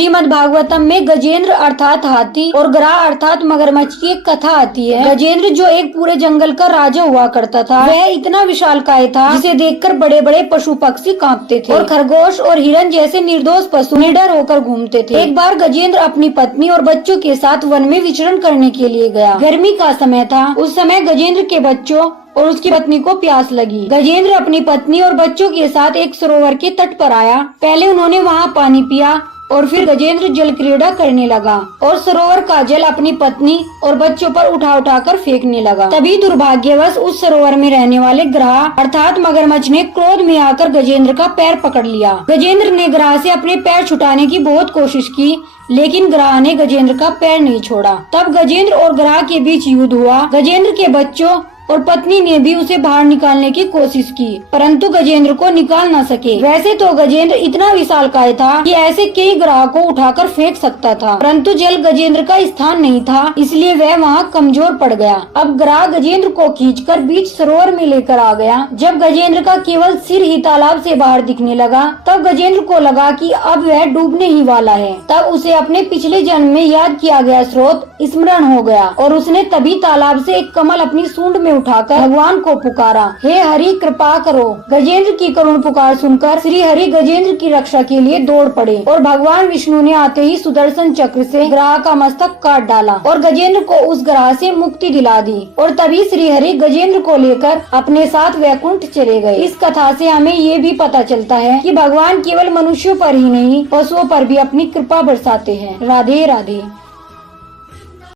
श्रीमद् भागवतम में गजेंद्र अर्थात हाथी और ग्राह अर्थात मगरमच्छ की एक कथा आती है। गजेंद्र जो एक पूरे जंगल का राजा हुआ करता था, वह इतना विशालकाय था जिसे देखकर बड़े बड़े पशु पक्षी कांपते थे और खरगोश और हिरन जैसे निर्दोष पशु निडर होकर घूमते थे। एक बार गजेंद्र अपनी पत्नी और बच्चों के साथ वन में विचरण करने के लिए गया। गर्मी का समय था। उस समय गजेंद्र के बच्चों और उसकी पत्नी को प्यास लगी। गजेंद्र अपनी पत्नी और बच्चों के साथ एक सरोवर के तट पर आया। पहले उन्होंने वहाँ पानी पिया और फिर गजेंद्र जल क्रीड़ा करने लगा और सरोवर का जल अपनी पत्नी और बच्चों पर उठा कर फेंकने लगा। तभी दुर्भाग्यवश उस सरोवर में रहने वाले ग्राह अर्थात मगरमच्छ ने क्रोध में आकर गजेंद्र का पैर पकड़ लिया। गजेंद्र ने ग्राह से अपने पैर छुटाने की बहुत कोशिश की, लेकिन ग्राह ने गजेंद्र का पैर नहीं छोड़ा। तब गजेंद्र और ग्राह के बीच युद्ध हुआ। गजेंद्र के बच्चों और पत्नी ने भी उसे बाहर निकालने की कोशिश की, परंतु गजेंद्र को निकाल न सके। वैसे तो गजेंद्र इतना विशालकाय था कि ऐसे कई ग्राह को उठाकर फेंक सकता था, परंतु जल गजेंद्र का स्थान नहीं था, इसलिए वह वहाँ कमजोर पड़ गया। अब ग्राह गजेंद्र को खींचकर बीच सरोवर में लेकर आ गया। जब गजेंद्र का केवल सिर ही तालाब से बाहर दिखने लगा, तब गजेंद्र को लगा कि अब वह डूबने ही वाला है। तब उसे अपने पिछले जन्म में याद किया गया स्रोत स्मरण हो गया और उसने तभी तालाब से एक कमल अपनी सूंड में उठाकर भगवान को पुकारा, हे हरि कृपा करो। गजेंद्र की करुण पुकार सुनकर श्री हरि गजेंद्र की रक्षा के लिए दौड़ पड़े और भगवान विष्णु ने आते ही सुदर्शन चक्र से ग्राह का मस्तक काट डाला और गजेंद्र को उस ग्राह से मुक्ति दिला दी। और तभी श्री हरि गजेंद्र को लेकर अपने साथ वैकुंठ चले गए। इस कथा से हमें ये भी पता चलता है कि भगवान केवल मनुष्यों पर ही नहीं, पशुओं पर भी अपनी कृपा बरसाते हैं। राधे राधे।